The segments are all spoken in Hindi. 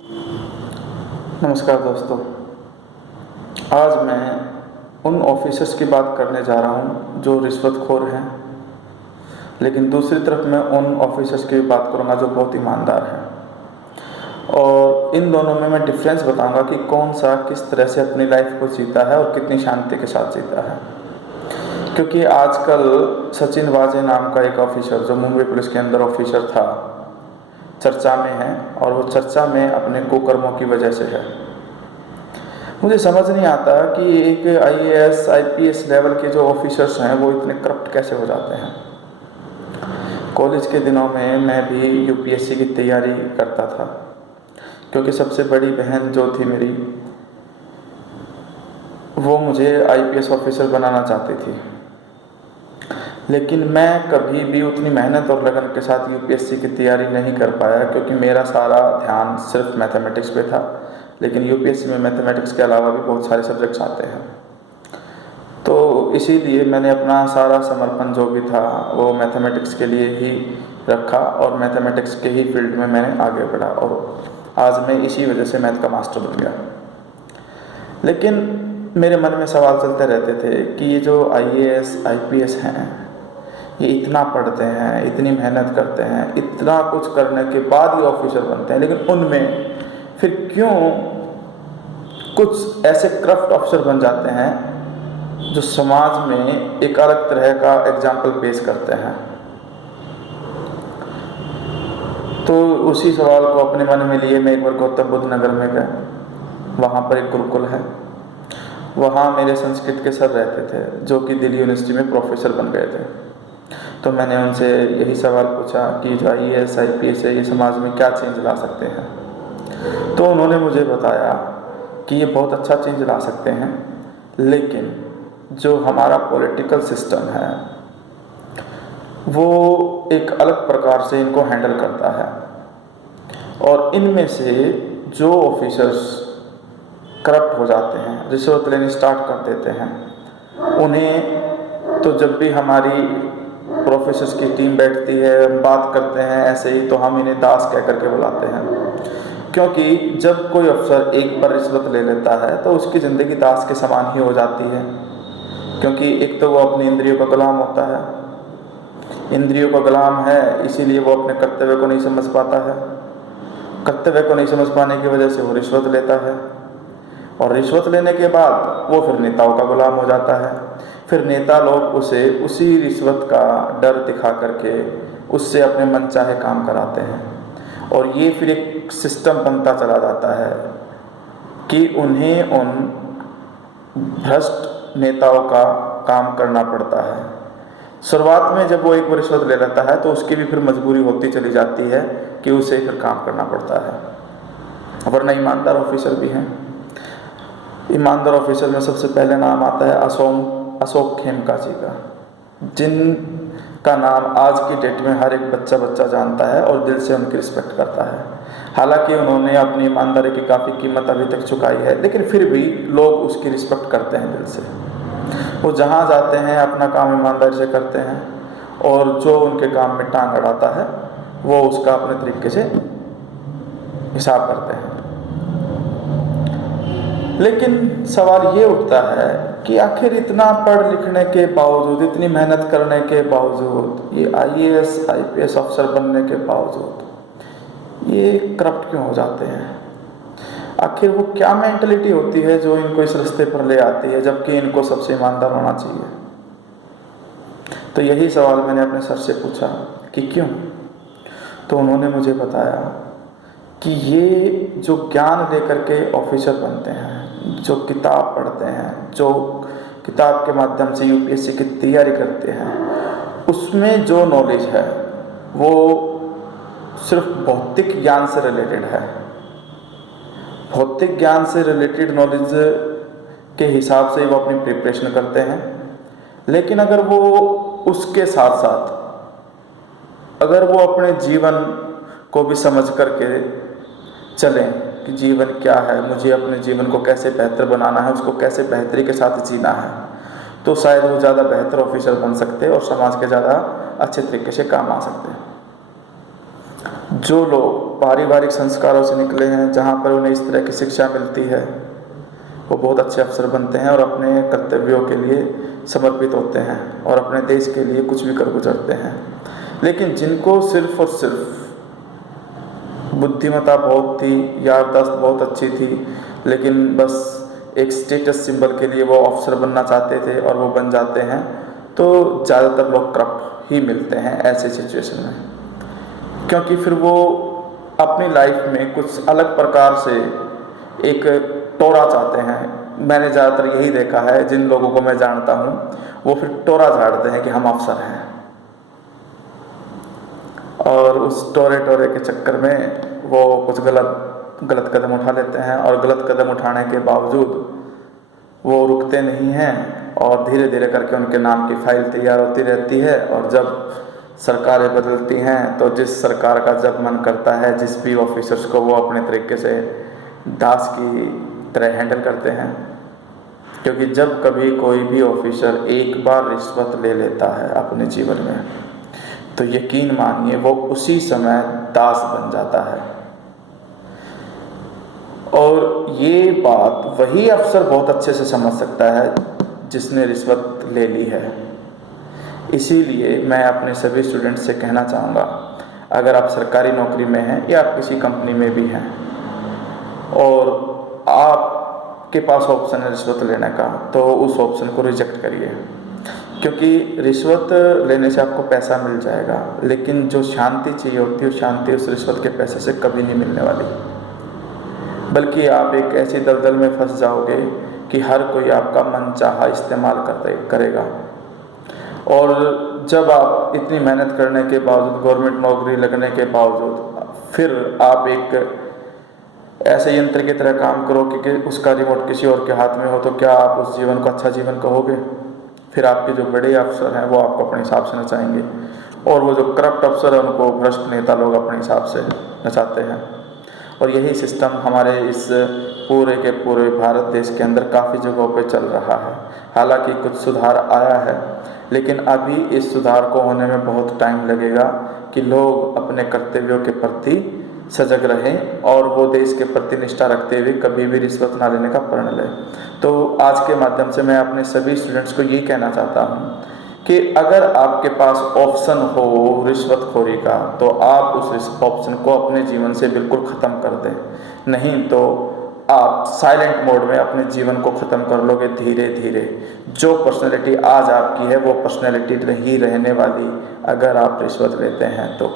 नमस्कार दोस्तों। आज मैं उन ऑफिसर्स की बात करने जा रहा हूँ जो रिश्वतखोर हैं, लेकिन दूसरी तरफ मैं उन ऑफिसर्स की बात करूँगा जो बहुत ईमानदार हैं। और इन दोनों में मैं डिफरेंस बताऊँगा कि कौन सा किस तरह से अपनी लाइफ को जीता है और कितनी शांति के साथ जीता है। क्योंकि आजकल सचिन वाजे नाम का एक ऑफिसर जो मुंबई पुलिस के अंदर ऑफिसर था, चर्चा में है, और वो चर्चा में अपने कुकर्मों की वजह से है। मुझे समझ नहीं आता कि एक आईएएस आईपीएस लेवल के जो ऑफिसर्स हैं वो इतने करप्ट कैसे हो जाते हैं। कॉलेज के दिनों में मैं भी यूपीएससी की तैयारी करता था, क्योंकि सबसे बड़ी बहन जो थी मेरी, वो मुझे आईपीएस ऑफिसर बनाना चाहती थी। लेकिन मैं कभी भी उतनी मेहनत और लगन के साथ यूपीएससी की तैयारी नहीं कर पाया, क्योंकि मेरा सारा ध्यान सिर्फ मैथमेटिक्स पे था। लेकिन यूपीएससी में मैथमेटिक्स के अलावा भी बहुत सारे सब्जेक्ट्स आते हैं, तो इसीलिए मैंने अपना सारा समर्पण जो भी था वो मैथमेटिक्स के लिए ही रखा, और मैथमेटिक्स के ही फील्ड में मैंने आगे बढ़ा, और आज मैं इसी वजह से मैथ का मास्टर बन गया। लेकिन मेरे मन में सवाल चलते रहते थे कि ये जो आईएएस आईपीएस हैं, ये इतना पढ़ते हैं, इतनी मेहनत करते हैं, इतना कुछ करने के बाद ही ऑफिसर बनते हैं, लेकिन उनमें फिर क्यों कुछ ऐसे करप्ट अफसर बन जाते हैं जो समाज में एक अलग तरह का एग्जाम्पल पेश करते हैं। तो उसी सवाल को अपने मन में लिए मैं एक बार गौतम बुद्ध नगर में गया। वहाँ पर एक गुरुकुल है, वहाँ मेरे संस्कृत के सर रहते थे जो कि दिल्ली यूनिवर्सिटी में प्रोफेसर बन गए थे। तो मैंने उनसे यही सवाल पूछा कि जो आईएएस आईपीएस है ये समाज में क्या चेंज ला सकते हैं। तो उन्होंने मुझे बताया कि ये बहुत अच्छा चेंज ला सकते हैं, लेकिन जो हमारा पॉलिटिकल सिस्टम है वो एक अलग प्रकार से इनको हैंडल करता है, और इनमें से जो ऑफिसर्स करप्ट हो जाते हैं, रिश्वत लेनी स्टार्ट कर देते हैं, उन्हें तो जब भी हमारी प्रोफेसर्स की टीम बैठती है, हम बात करते हैं ऐसे ही, तो हम इन्हें दास कह करके बुलाते हैं। क्योंकि जब कोई अफसर एक बार रिश्वत ले लेता है तो उसकी ज़िंदगी दास के समान ही हो जाती है, क्योंकि एक तो वो अपनी इंद्रियों का गुलाम होता है, इंद्रियों का गुलाम है, इसीलिए वो अपने कर्तव्य को नहीं समझ पाता है। कर्तव्य को नहीं समझ पाने की वजह से वो रिश्वत लेता है, और रिश्वत लेने के बाद वो फिर नेताओं का गुलाम हो जाता है। फिर नेता लोग उसे उसी रिश्वत का डर दिखा करके उससे अपने मनचाहे काम कराते हैं, और ये फिर एक सिस्टम बनता चला जाता है कि उन्हें उन भ्रष्ट नेताओं का काम करना पड़ता है। शुरुआत में जब वो एक बार रिश्वत ले लेता है तो उसकी भी फिर मजबूरी होती चली जाती है कि उसे फिर काम करना पड़ता है। वरना ईमानदार ऑफिसर भी हैं। ईमानदार ऑफिसर में सबसे पहले नाम आता है अशोक खेमका जी का, जिनका नाम आज की डेट में हर एक बच्चा जानता है और दिल से उनकी रिस्पेक्ट करता है। हालांकि उन्होंने अपनी ईमानदारी की काफ़ी कीमत अभी तक चुकाई है, लेकिन फिर भी लोग उसकी रिस्पेक्ट करते हैं दिल से। वो जहाँ जाते हैं अपना काम ईमानदारी से करते हैं, और जो उनके काम में टांग अड़ाता है वो उसका अपने तरीके से हिसाब करते हैं। लेकिन सवाल ये उठता है कि आखिर इतना पढ़ लिखने के बावजूद, इतनी मेहनत करने के बावजूद, ये आईएएस आईपीएस अफसर बनने के बावजूद ये करप्ट क्यों हो जाते हैं। आखिर वो क्या मेंटलिटी होती है जो इनको इस रास्ते पर ले आती है, जबकि इनको सबसे ईमानदार होना चाहिए। तो यही सवाल मैंने अपने सर से पूछा कि क्यों। तो उन्होंने मुझे बताया कि ये जो ज्ञान लेकर के ऑफिसर बनते हैं, जो किताब पढ़ते हैं, जो किताब के माध्यम से यूपीएससी की तैयारी करते हैं, उसमें जो नॉलेज है वो सिर्फ भौतिक ज्ञान से रिलेटेड है। भौतिक ज्ञान से रिलेटेड नॉलेज के हिसाब से वो अपनी प्रिपरेशन करते हैं, लेकिन अगर वो उसके साथ साथ अगर वो अपने जीवन को भी समझ करके चलें कि जीवन क्या है, मुझे अपने जीवन को कैसे बेहतर बनाना है, उसको कैसे बेहतरी के साथ जीना है, तो शायद वो ज़्यादा बेहतर ऑफिसर बन सकते हैं और समाज के ज़्यादा अच्छे तरीके से काम आ सकते हैं। जो लोग पारिवारिक संस्कारों से निकले हैं, जहाँ पर उन्हें इस तरह की शिक्षा मिलती है, वो बहुत अच्छे अफसर बनते हैं और अपने कर्तव्यों के लिए समर्पित होते हैं और अपने देश के लिए कुछ भी कर गुजरते हैं। लेकिन जिनको सिर्फ और सिर्फ बुद्धिमत्ता बहुत थी, याददाश्त बहुत अच्छी थी, लेकिन बस एक स्टेटस सिंबल के लिए वो अफसर बनना चाहते थे और वो बन जाते हैं, तो ज़्यादातर लोग करप्ट ही मिलते हैं ऐसे सिचुएशन में, क्योंकि फिर वो अपनी लाइफ में कुछ अलग प्रकार से एक टोरा चाहते हैं। मैंने ज़्यादातर यही देखा है, जिन लोगों को मैं जानता हूँ वो फिर टोरा झाड़ते हैं कि हम अफसर हैं, और उस टोरे के चक्कर में वो कुछ गलत कदम उठा लेते हैं, और गलत कदम उठाने के बावजूद वो रुकते नहीं हैं और धीरे धीरे करके उनके नाम की फाइल तैयार होती रहती है। और जब सरकारें बदलती हैं तो जिस सरकार का जब मन करता है, जिस भी ऑफिसर्स को वो अपने तरीके से दास की तरह हैंडल करते हैं, क्योंकि जब कभी कोई भी ऑफिसर एक बार रिश्वत ले लेता है अपने जीवन में, तो यकीन मानिए वो उसी समय दास बन जाता है। और ये बात वही अफसर बहुत अच्छे से समझ सकता है जिसने रिश्वत ले ली है। इसीलिए मैं अपने सभी स्टूडेंट्स से कहना चाहूँगा, अगर आप सरकारी नौकरी में हैं या आप किसी कंपनी में भी हैं और आपके पास ऑप्शन है रिश्वत लेने का, तो उस ऑप्शन को रिजेक्ट करिए, क्योंकि रिश्वत लेने से आपको पैसा मिल जाएगा, लेकिन जो शांति चाहिए होती है वो शांति उस रिश्वत के पैसे से कभी नहीं मिलने वाली, बल्कि आप एक ऐसी दलदल में फंस जाओगे कि हर कोई आपका मनचाहा इस्तेमाल करेगा। और जब आप इतनी मेहनत करने के बावजूद, गवर्नमेंट नौकरी लगने के बावजूद, फिर आप एक ऐसे यंत्र की तरह काम करो कि उसका रिमोट किसी और के हाथ में हो, तो क्या आप उस जीवन को अच्छा जीवन कहोगे? फिर आपके जो बड़े अफसर हैं वो आपको अपने हिसाब से नचाएंगे, और वो जो करप्ट अफसर हैं उनको भ्रष्ट नेता लोग अपने हिसाब से नचाते हैं। और यही सिस्टम हमारे इस पूरे के पूरे भारत देश के अंदर काफ़ी जगहों पे चल रहा है। हालांकि कुछ सुधार आया है, लेकिन अभी इस सुधार को होने में बहुत टाइम लगेगा कि लोग अपने कर्तव्यों के प्रति सजग रहें और वो देश के प्रति निष्ठा रखते हुए कभी भी रिश्वत ना लेने का प्रण लें। तो आज के माध्यम से मैं अपने सभी स्टूडेंट्स को ये कहना चाहता हूँ कि अगर आपके पास ऑप्शन हो रिश्वतखोरी का, तो आप उस ऑप्शन को अपने जीवन से बिल्कुल ख़त्म कर दें, नहीं तो आप साइलेंट मोड में अपने जीवन को ख़त्म कर लोगे धीरे धीरे। जो पर्सनैलिटी आज आपकी है वो पर्सनैलिटी नहीं रहने वाली अगर आप रिश्वत लेते हैं तो।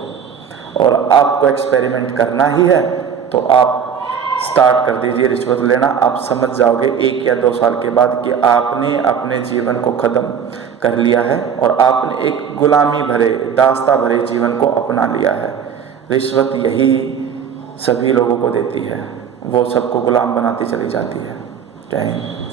और आपको एक्सपेरिमेंट करना ही है तो आप स्टार्ट कर दीजिए रिश्वत लेना। आप समझ जाओगे 1 या 2 साल के बाद कि आपने अपने जीवन को ख़त्म कर लिया है और आपने एक गुलामी भरे, दास्ता भरे जीवन को अपना लिया है। रिश्वत यही सभी लोगों को देती है, वो सबको गुलाम बनाती चली जाती है। जय हिंद।